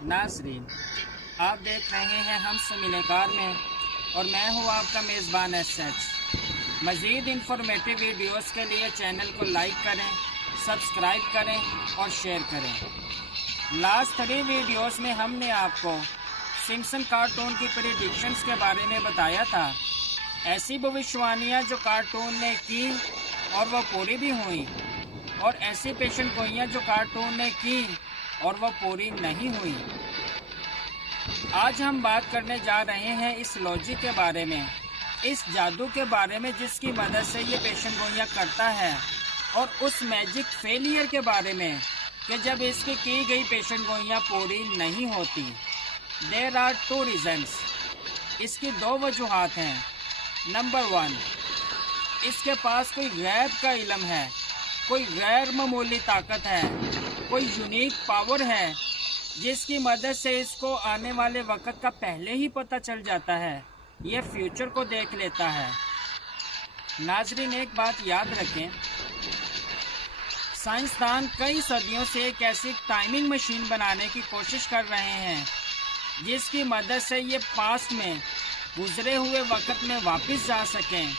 नाज़रीन, आप देख रहे हैं हम समीनेकार में और मैं हूं आपका मेज़बान एसएच। मज़ीद इंफॉर्मेटिव वीडियोस के लिए चैनल को लाइक करें, सब्सक्राइब करें और शेयर करें। लास्ट 3 वीडियोस में हमने आपको सिम्पसन कार्टून की प्रेडिक्शंस के बारे में बताया था। ऐसी भविष्यवाणियाँ जो कार्टून ने की और वह पूरी भी हुई, और ऐसी पेशन गोइयाँ जो कार्टून ने की और वह पूरी नहीं हुई। आज हम बात करने जा रहे हैं इस लॉजिक के बारे में, इस जादू के बारे में जिसकी मदद से ये पेशन गोइयाँ करता है, और उस मैजिक फेलियर के बारे में कि जब इसकी की गई पेशन गोइयाँ पूरी नहीं होती। There are 2 reasons. इसकी 2 वजूहात हैं। नंबर 1, इसके पास कोई गैब का इल्म है, कोई गैर मामूली ताकत है, कोई यूनिक पावर है जिसकी मदद से इसको आने वाले वक्त का पहले ही पता चल जाता है। ये फ्यूचर को देख लेता है। नाज़रीन, एक बात याद रखें, साइंसदान कई सदियों से एक ऐसी टाइमिंग मशीन बनाने की कोशिश कर रहे हैं जिसकी मदद से ये पास्ट में गुजरे हुए वक्त में वापस जा सकें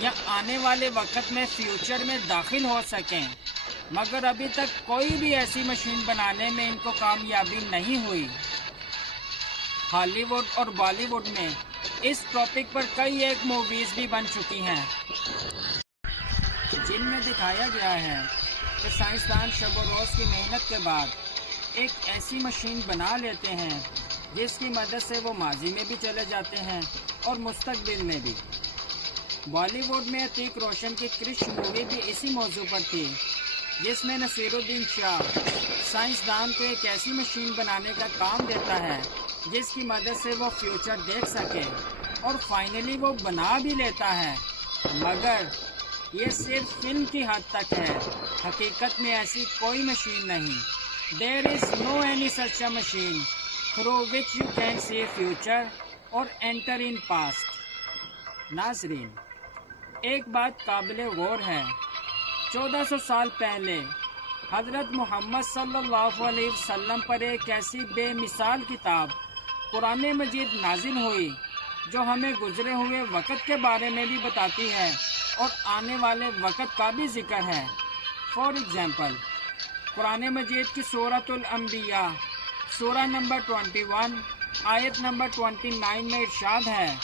या आने वाले वक्त में फ्यूचर में दाखिल हो सकें, मगर अभी तक कोई भी ऐसी मशीन बनाने में इनको कामयाबी नहीं हुई। हॉलीवुड और बॉलीवुड में इस टॉपिक पर कई एक मूवीज़ भी बन चुकी हैं जिनमें दिखाया गया है कि साइंसदान शब और रोज़ की मेहनत के बाद एक ऐसी मशीन बना लेते हैं जिसकी मदद से वो माजी में भी चले जाते हैं और मुस्तकबिल में भी। बॉलीवुड में अतीक रोशन की क्रिश मूवी भी इसी मौजू पर थी, जिसमें नसीरुद्दीन शाह साइंसदान को एक ऐसी मशीन बनाने का काम देता है जिसकी मदद से वो फ्यूचर देख सके, और फाइनली वो बना भी लेता है, मगर ये सिर्फ फिल्म की हद तक है। हकीकत में ऐसी कोई मशीन नहीं। There is no any such a machine through which you can see future और एंटर इन पास्ट। नाज़रीन, एक बात काबिल गौर है, 1400 साल पहले हज़रत मोहम्मद सल्लल्लाहु अलैहि वसल्लम पर एक ऐसी बेमिसाल किताब कुरान मजीद नाजिल हुई जो हमें गुजरे हुए वक़्त के बारे में भी बताती है और आने वाले वक़्त का भी जिक्र है। फॉर एग्ज़ाम्पल, कुरान मजीद की सूरतुल अंबिया सूरा नंबर 21 आयत नंबर 29 में इरशाद है,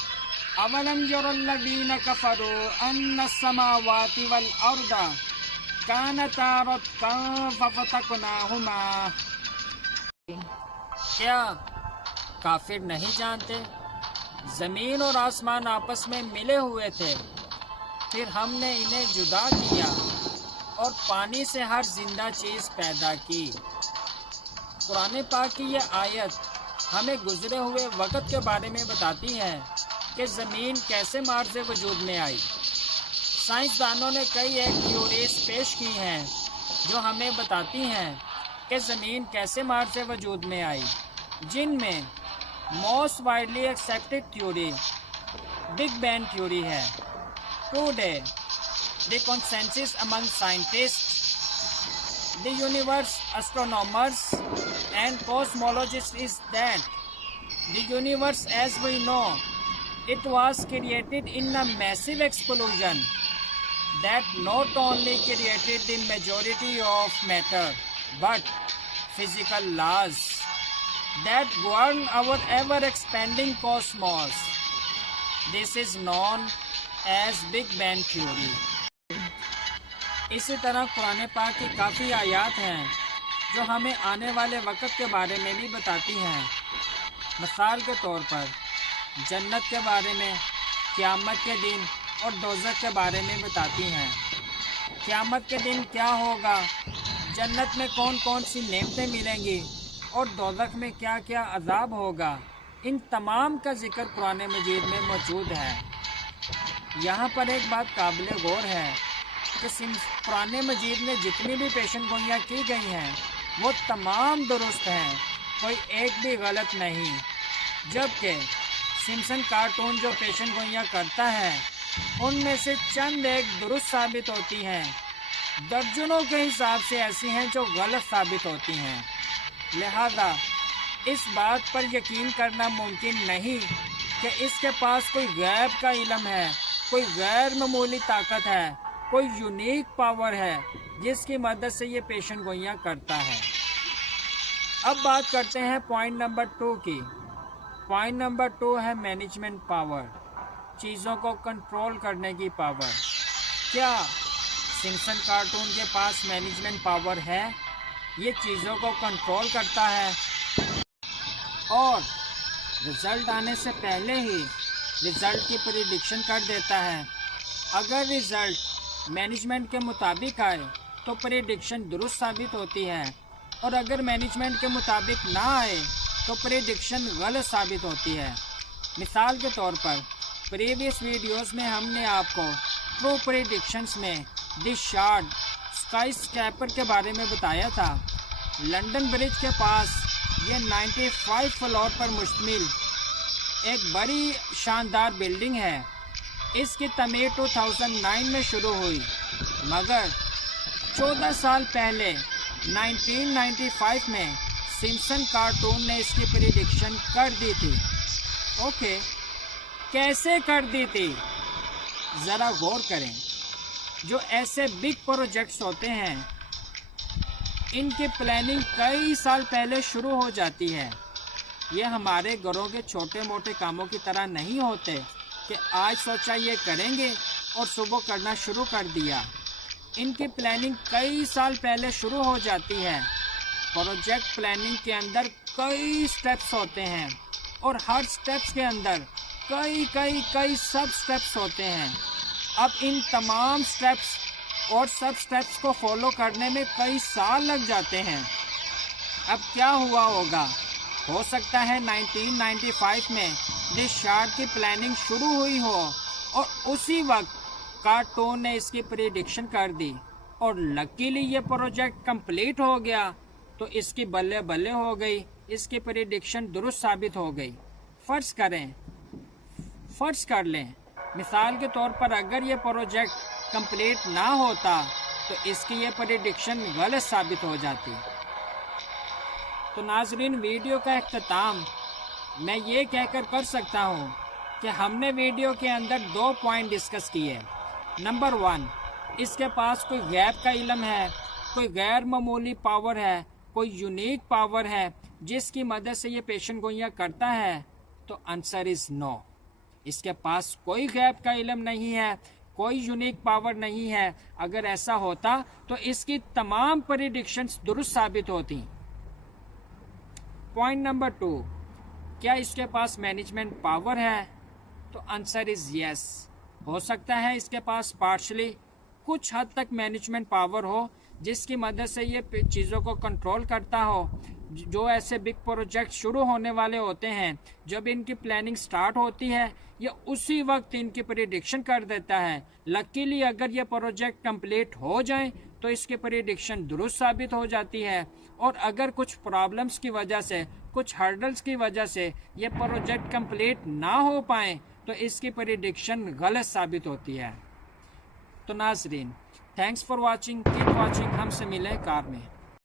अवलम यरल्लज़ीना कफ़रू अन्नस समावाति वल अर्दा कानता रत्क़न फ़फ़तक़नाहुमा। क्या काफिर नहीं जानते ज़मीन और आसमान आपस में मिले हुए थे, फिर हमने इन्हें जुदा किया और पानी से हर जिंदा चीज़ पैदा की। कुरान पाक की यह आयत हमें गुजरे हुए वक़्त के बारे में बताती है कि ज़मीन कैसे मार्ज़ वजूद में आई। साइंसदानों ने कई एक थ्योरीज पेश की हैं जो हमें बताती हैं कि ज़मीन कैसे मार्ज़ वजूद में आई, जिनमें most widely accepted theory big bang theory है। Today the consensus among scientists, the universe astronomers and cosmologists is that the universe as we know it was created in a massive explosion that not only created the majority of matter but physical laws that govern our ever expanding cosmos. This is known as Big Bang Theory. इसी तरह कुरान पाक की काफ़ी आयात हैं जो हमें आने वाले वक़्त के बारे में भी बताती हैं। मिसाल के तौर पर जन्नत के बारे में, क़यामत के दिन और दोज़ख के बारे में बताती हैं। क़यामत के दिन क्या होगा, जन्नत में कौन कौन सी नेमतें मिलेंगी और दोज़ख में क्या क्या अज़ाब होगा, इन तमाम का जिक्र कुरान मजीद में मौजूद है। यहाँ पर एक बात काबिल गौर है कि कुरान मजीद में जितनी भी पेशन गोइयाँ की गई हैं वो तमाम दुरुस्त हैं, कोई एक भी गलत नहीं, जबकि सिम्पसन कार्टून जो पेशन गोइयाँ करता है उनमें से चंद एक दुरुस्त साबित होती हैं, दर्जनों के हिसाब से ऐसी हैं जो गलत साबित होती हैं। लिहाजा اس بات پر یقین کرنا ممکن نہیں کہ اس کے پاس کوئی غیب کا علم ہے، کوئی غیر معمولی طاقت ہے، کوئی یونیک پاور ہے جس کی مدد سے یہ پیشن گوئیاں کرتا ہے۔ اب بات کرتے ہیں پوائنٹ نمبر 2 کی۔ پوائنٹ نمبر 2 ہے مینجمنٹ پاور، چیزوں کو کنٹرول کرنے کی پاور۔ کیا سمپسن کارٹون کے پاس مینجمنٹ پاور ہے؟ یہ چیزوں کو کنٹرول کرتا ہے اور رزلٹ آنے سے پہلے ہی رزلٹ کی پریڈکشن کر دیتا ہے۔ اگر رزلٹ مینجمنٹ کے مطابق آئے تو پریڈکشن درست ثابت ہوتی ہے، اور اگر مینجمنٹ کے مطابق نہ آئے تو پریڈکشن غلط ثابت ہوتی ہے۔ مثال کے طور پر پریویس ویڈیوز میں ہم نے آپ کو ٹرو پریڈکشنز میں دی شارڈ اسکائی اسکیپر کے بارے میں بتایا تھا۔ لندن برج کے پاس یہ 95 فلور پر مشتمل ایک بڑی شاندار بلڈنگ ہے۔ اس کی تعمیر 2009 میں شروع ہوئی، مگر 14 سال پہلے 1995 میں سمپسن کارٹون نے اس کی پریڈکشن کر دی تھی۔ اوکے، کیسے کر دی تھی؟ ذرا غور کریں۔ جو ایسے بگ پروجیکٹس ہوتے ہیں ان کی پلاننگ کئی سال پہلے شروع ہو جاتی ہے۔ یہ ہمارے گھروں کے چھوٹے موٹے کاموں کی طرح نہیں ہوتے کہ آج سوچا یہ کریں گے اور صبح کرنا شروع کر دیا۔ ان کی پلاننگ کئی سال پہلے شروع ہو جاتی ہے۔ پروجیکٹ پلاننگ کے اندر کئی سٹیپس ہوتے ہیں اور ہر سٹیپس کے اندر کئی سب سٹیپس ہوتے ہیں۔ اب ان تمام سٹیپس اور سب سٹیپس کو فالو کرنے میں کئی سال لگ جاتے ہیں۔ اب کیا ہوا ہوگا؟ ہو سکتا ہے 1995 میں دی شارڈ کی پلاننگ شروع ہوئی ہو اور اسی وقت کارٹون نے اس کی پریڈکشن کر دی، اور لکیلی یہ پروجیکٹ کمپلیٹ ہو گیا تو اس کی بلے بلے ہو گئی، اس کی پریڈکشن درست ثابت ہو گئی۔ فرض کر لیں مثال کے طور پر اگر یہ پروجیکٹ کمپلیٹ نہ ہوتا تو اس کی یہ پریڈکشن غلط ثابت ہو جاتی۔ تو ناظرین، ویڈیو کا اختتام میں یہ کہہ کر سکتا ہوں کہ ہم نے ویڈیو کے اندر 2 پوائنٹ ڈسکس کیے۔ نمبر 1، اس کے پاس کوئی غیب کا علم ہے، کوئی غیر معمولی پاور ہے، کوئی یونیک پاور ہے جس کی مدد سے یہ پیشن گوئیاں کرتا ہے؟ تو آنسر از نو۔ اس کے پاس کوئی غیب کا علم نہیں ہے، کوئی یونیک پاور نہیں ہے۔ اگر ایسا ہوتا تو اس کی تمام پریڈکشنز درست ثابت ہوتی۔ پوائنٹ نمبر 2، کیا اس کے پاس مینجمنٹ پاور ہے؟ تو آنسر از یس۔ ہو سکتا ہے اس کے پاس پارشلی کچھ حد تک مینجمنٹ پاور ہو جس کی مدد سے یہ چیزوں کو کنٹرول کرتا ہو۔ جو ایسے بگ پروجیکٹ شروع ہونے والے ہوتے ہیں، جب ان کی پلاننگ سٹارٹ ہوتی ہے یہ اسی وقت ان کی پریڈکشن کر دیتا ہے۔ لکیلی اگر یہ پروجیکٹ کمپلیٹ ہو جائیں تو اس کی پریڈکشن درست ثابت ہو جاتی ہے، اور اگر کچھ پرابلمز کی وجہ سے، کچھ ہرڈلز کی وجہ سے یہ پروجیکٹ کمپلیٹ نہ ہو پائیں تو اس کی پریڈکشن غلط ثابت ہوتی ہے۔ تو ناظرین، thanks for watching, keep watching, ہم سے ملیں کار میں۔